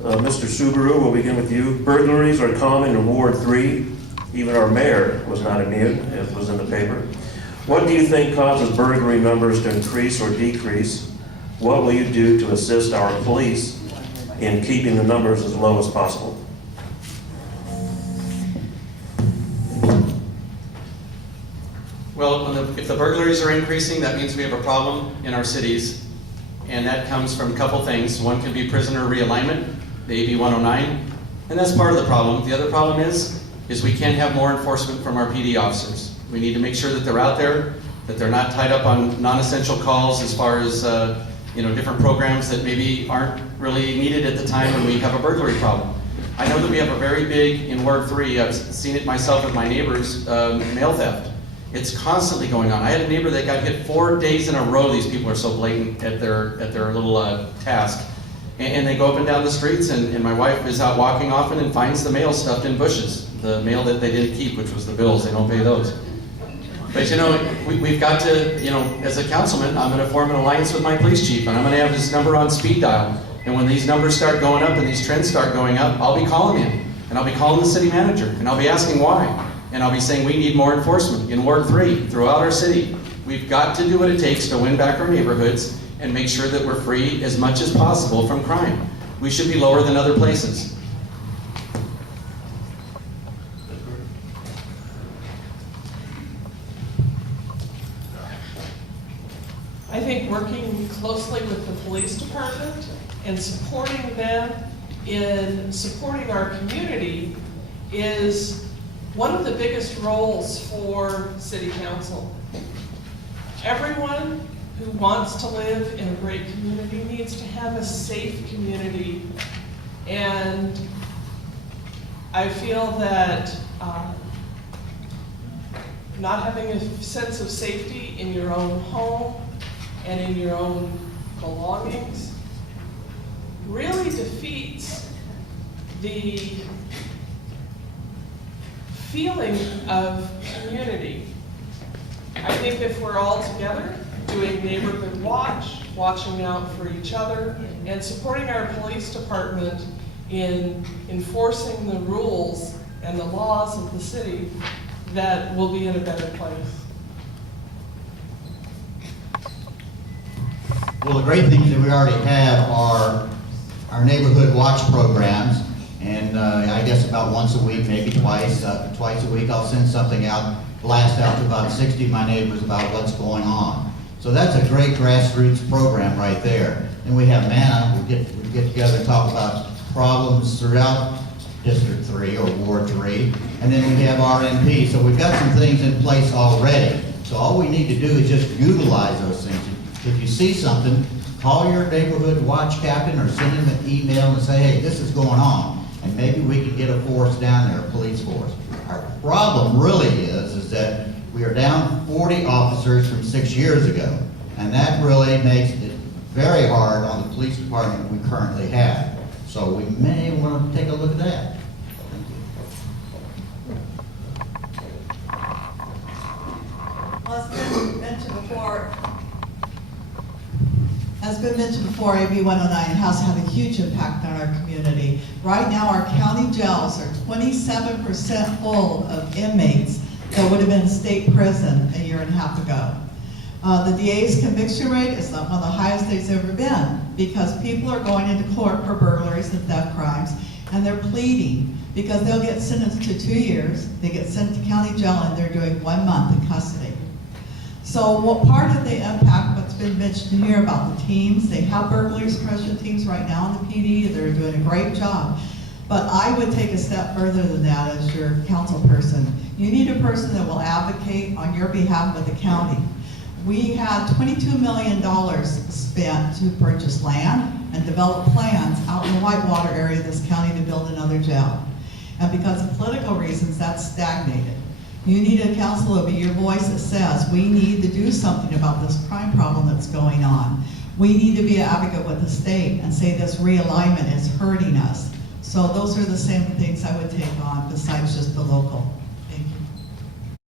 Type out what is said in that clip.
Mr. Soubirous, we'll begin with you. Burglaries are common in Ward 3. Even our mayor was not immune, it was in the paper. What do you think causes burglary numbers to increase or decrease? What will you do to assist our police in keeping the numbers as low as possible? Well, if the burglaries are increasing, that means we have a problem in our cities. And that comes from a couple things. One can be prisoner realignment, the AB 109, and that's part of the problem. The other problem is we can have more enforcement from our PD officers. We need to make sure that they're out there, that they're not tied up on non-essential calls as far as different programs that maybe aren't really needed at the time when we have a burglary problem. I know that we have a very big, in Ward 3, I've seen it myself with my neighbors, mail theft. It's constantly going on. I had a neighbor that got hit 4 days in a row. These people are so blatant at their little task. And they go up and down the streets, and my wife is out walking often and finds the mail stuffed in bushes. The mail that they didn't keep, which was the bills. They don't pay those. But we've got to, as a councilman, I'm going to form an alliance with my police chief, and I'm going to have his number on speed dial. And when these numbers start going up and these trends start going up, I'll be calling him, and I'll be calling the city manager, and I'll be asking why. And I'll be saying we need more enforcement in Ward 3, throughout our city. We've got to do what it takes to win back our neighborhoods and make sure that we're free as much as possible from crime. We should be lower than other places. I think working closely with the police department and supporting them in supporting our community is one of the biggest roles for City Council. Everyone who wants to live in a great community needs to have a safe community. And I feel that not having a sense of safety in your own home and in your own belongings really defeats the feeling of community. I think if we're all together doing neighborhood watch, watching out for each other, and supporting our police department in enforcing the rules and the laws of the city, that we'll be in a better place. Well, the great things that we already have are our neighborhood watch programs. And I guess about once a week, maybe twice a week, I'll send something out, blast out to about 60 of my neighbors about what's going on. So that's a great grassroots program right there. And we have MANA, we get together and talk about problems throughout District 3 or Ward 3. And then we have RNP. So we've got some things in place already. So all we need to do is just utilize those things. If you see something, call your neighborhood watch captain or send him an email and say, hey, this is going on. And maybe we can get a force down there, a police force. Our problem really is that we are down 40 officers from 6 years ago. And that really makes it very hard on the police department we currently have. So we may want to take a look at that. Thank you. Well, as been mentioned before, AB 109 has had a huge impact on our community. Right now, our county jails are 27% full of inmates that would have been in state prison a year and a half ago. The DA's conviction rate is one of the highest it's ever been because people are going into court for burglaries and theft crimes, and they're pleading because they'll get sentenced to 2 years, they get sent to county jail, and they're doing 1 month in custody. So what part of the impact, what's been mentioned here about the teams, they have burglary suppression teams right now in the PD, they're doing a great job. But I would take a step further than that as your council person. You need a person that will advocate on your behalf with the county. We had $22 million spent to purchase land and develop plans out in the Whitewater area of this county to build another jail. And because of political reasons, that's stagnated. You need a council to be your voice that says, we need to do something about this crime problem that's going on. We need to be an advocate with the state and say this realignment is hurting us. So those are the same things I would take on besides just the local.